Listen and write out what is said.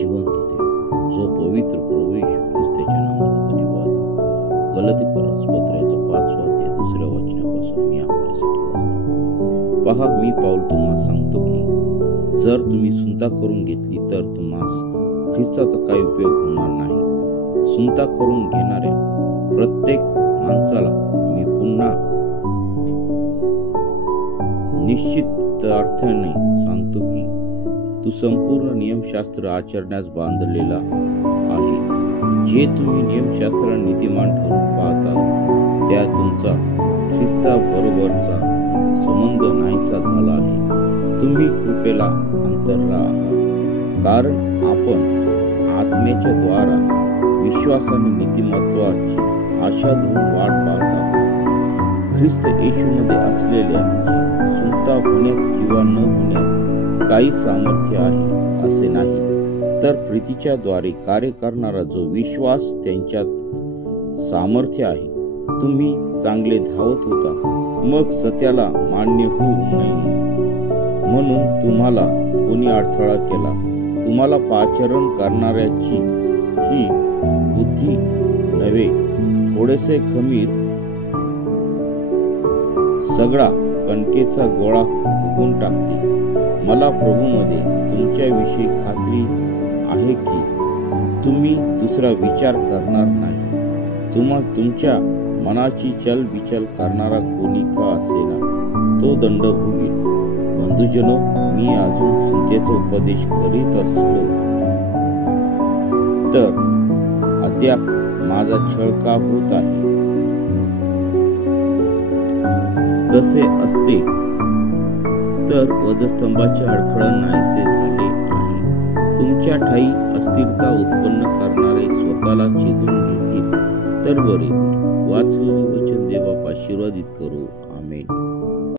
जिवंत देव, जो पवित्र प्रभू येशू ख्रिस्ताच्या नावाला धन्यवाद. गलातीकर पत्राचा 5वा अध्याय 2ऱ्या वचनापासून मी आपल्यासाठी वाचतो. पहा, मी पाऊल तुम्हाला सांगतो की जर तुम्ही सुनता करून घेतली तर तुम्हास ख्रिस्ताचा काही उपयोग होणार नाही. सुनता करून घेणाऱ्या प्रत्येक माणसाला मी पुन्हा निश्चित अर्थाने सांगतो की तू संपूर्ण नियमशास्त्र आचरण्यास बांधलेला आहे. जे तुम्ही नियमशास्त्र नीतिमान ठरून पाहता त्या तुमचा ख्रिस्ता बरोबरचा संबंध नाहीसा झाला आहे. तुम्ही कृपेला अंतरला आहात, कारण आपण आत्म्याच्या द्वारा विश्वासाने नीतिमत्वाची आशा धरून वाट पाहत आहोत. ख्रिस्त येशूमध्ये असलेल्या सुनता होण्यात किंवा न होण्यात काही सामर्थ्य आहे असे नाही, तर प्रीतीच्या द्वारे कार्य करणारा जो विश्वास त्यांच्यात सामर्थ्य आहे. तुम्ही चांगले धावत होता, मग सत्याला मान्य होऊ नये म्हणून तुम्हाला कोणी अडथळा केला. तुम्हाला पाचारण करणाऱ्याची ही बुद्धी नव्हे, थोडेसे खमीर सगळा कणकेचा गोळा फुकून टाकते. मला प्रभूमध्ये तुमच्याविषयी खात्री आहे की तुम्ही दुसरा विचार करणार नाही. तुमच्या मनाची चलबिचल करणारा कोणी का असेना तो दंड होईल. बंधुजनो, मी अजून चिंतेचा उपदेश करीत असलो तर अद्याप माझा छळ का होत आहे? तसे असते तर वधस्तंभाचे अडखळण नाहीसे झाले आहे. तुमच्या ठाई अस्थिरता उत्पन्न करणारे स्वतःला छेदून घेतील तर बरे. वाचलेले वचन देव बाप आशीर्वादित करो. आमेन.